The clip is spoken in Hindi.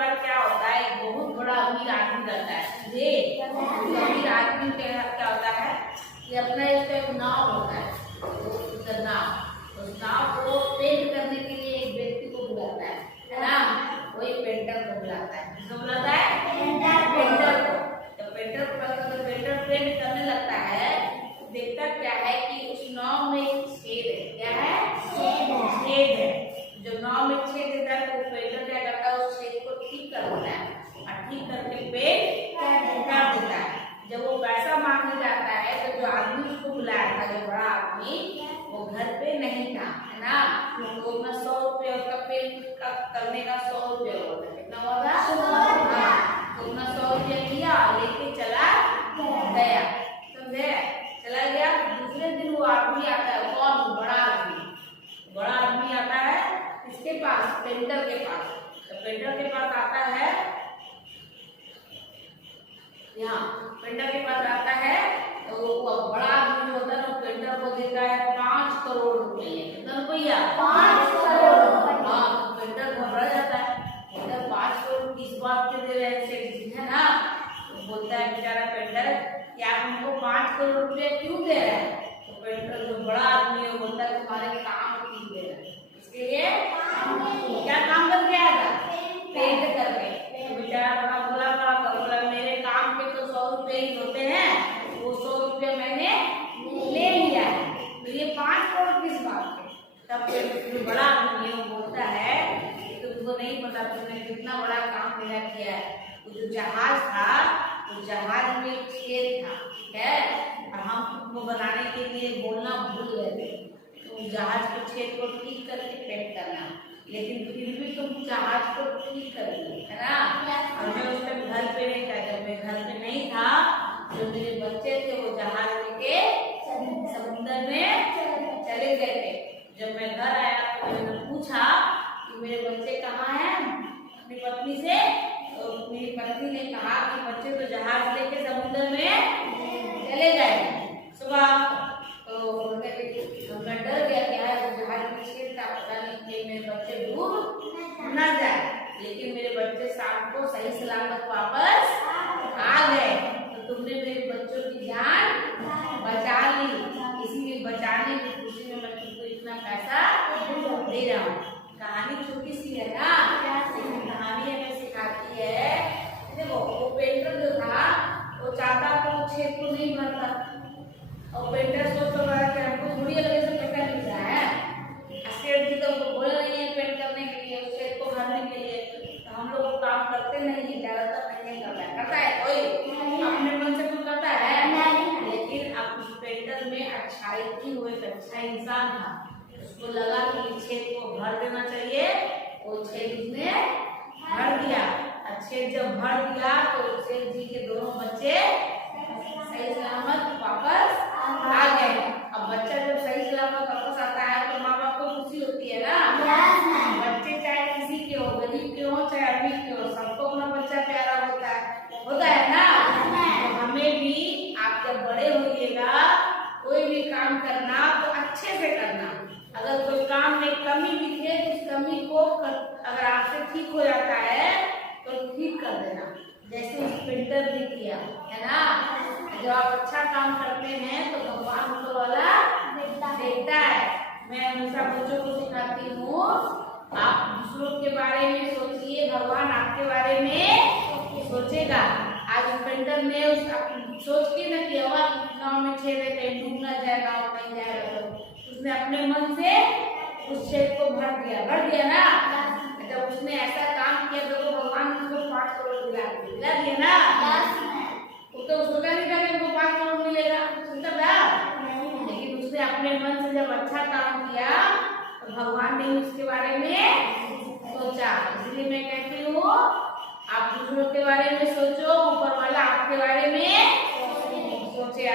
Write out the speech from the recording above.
बार क्या होता है, एक बहुत बड़ा अमीर आदमी रहता है। ये अमीर आदमी क्या होता है कि अपना एक नाव होता है, नाव, उस नाव को पेंट करने के लिए एक व्यक्ति को बुलाता है ना, वही पेंटर को बुलाता है। किसको बुलाता है? पेंटर को। तो पेंटर को पेंटर पेंट करने लगता है, देखता क्या है कि उस नाव में एक छेद है। क्या है? छेद है। जब नाव में छेद देता है तो पेंटर क्या करता है, उस छेद को ठीक कर देता है और ठीक करके पेंट कर देता है। जब वो पैसा मांगने जाता है तो जो आदमी उसको बुलाया था, जो बड़ा आदमी, वो घर पे नहीं था, है ना, तो उसने 100 रुपये उसका पेंट करने का 100 रुपये होता है। कितना होगा? 100। तो उसने 100 रुपये लिया, लेके चला गया, समझे, चला गया। दूसरे दिन वो आदमी आता है, कौन? बड़ा आदमी। बड़ा आदमी आता है इसके पास, पेंटर के पास। तो पेंटर के पास आता है, यहाँ पेंटर के पास आता है, तो वो बड़ा आदमी जो होता है ना, पेंटर को देता है 5 करोड़ रुपये। कितना रुपया? 5 करोड़। हाँ, पेंटर घबरा जाता है, पेंटर 5 करोड़ किस बात के दे रहे हैं, है ना। तो बोलता है बेचारा पेंटर कि आप हमको 5 करोड़ रुपये क्यों दे रहे हैं? तो पेंटर जो बड़ा आदमी है बोलता है तुम्हारे काम क्यों दे रहे हैं, इसके लिए क्या काम कर गया था? पेंट करके। तो बेचारा बड़ा बोला मेरे काम के तो 100 रुपये ही होते हैं, वो 100 रुपये मैंने ले लिया है, तो ये 5 करोड़ किस बात के? तब बड़ा आदमी बोलता है तुमको नहीं पता तुमने कितना बड़ा काम मेरा किया है। वो जो जहाज था, वो जहाज में एक छेद था, ठीक है, और हम तुमको बनाने के लिए बोलना भूल गए थे, तो जहाज के छेद को ठीक करके पेंट करना, लेकिन फिर भी तुम जहाज को ठीक कर दिए, है ना। और मैं उस टाइम घर पे नहीं था, जब मैं घर पे नहीं था, जो मेरे बच्चे थे वो जहाज लेके समुद्र में चले गए थे। जब मैं घर आया तो मैंने पूछा कि मेरे बच्चे कहाँ हैं अपनी पत्नी से, तो मेरी पत्नी ने कहा कि बच्चे तो जहाज लेके समुद्र में चले गए सुबह। तो मैं डर गया, क्या है जहाज में छेद था, पता नहीं कि मेरे बच्चे डूब ना जाए, लेकिन मेरे बच्चे शाम को सही सलामत वापस आ गए। तो तुमने मेरे बच्चों की जान बचा ली, इसीलिए बचाने की खुशी में मैं तुमको इतना पैसा दे रहा हूँ। कहानी छोटी सी है ना, लेकिन कहानी हमें सिखाती है। देखो वो पेंटर जो था वो चाहता तो छेद को नहीं भरता, और पेंटर सोचता रहा कि हमको थोड़ी अलग से पैसा मिल रहा है, सेठ जी तो बोला नहीं है पेंट करने के लिए, उस छेद को भरने के लिए, तो हम लोग काम करते नहीं है, ज्यादातर नहीं करता है कोई अपने मन से तो करता है। लेकिन अब उस पेंटर में अच्छाई थी, वो एक अच्छा इंसान था, उसको लगा कि छेद को भर देना चाहिए, वो छेद उसने भर दिया। छेद जब भर दिया तो सेठ जी के दोनों बच्चे सही सलामत वापस आ गए। अब बच्चा जब सही सलामत वापस आता है तो माँ बाप को खुशी होती है ना। बच्चे चाहे किसी के हो, गरीब के हो चाहे अमीर के हो, सबको अपना बच्चा प्यारा होता है ना। तो हमें भी आप जब बड़े होइएगा कोई भी काम करना तो अच्छे से करना। अगर कोई काम में कमी दिखे तो उस कमी को अगर आपसे ठीक हो जाता है तो ठीक कर देना, जैसे उस पेंटर ने किया, है ना। जब आप अच्छा काम करते हैं तो भगवान उनको वाला देखता है। मैं हमेशा बच्चों को सिखाती हूँ, आप दूसरों के बारे में सोचिए, भगवान आपके बारे में सोचेगा। आज पेंटर ने सोच के न किया हुआ गाँव में छेद है कहीं डूब ना जाएगा और नहीं जाएगा, तो उसने अपने मन से उस छेद को भर दिया ना। जब उसने ऐसा काम किया तो भगवान उसको 5 करोड़ दिला दिया ना। वो तो सोचा नहीं था कि उनको 5 करोड़ मिलेगा, सोचा था, लेकिन उसने अपने मन से जब अच्छा काम किया तो भगवान ने उसके बारे में सोचा। इसलिए मैं कहती हूँ आप दूसरों के बारे में सोचो, ऊपर वाला आपके बारे में सोचे।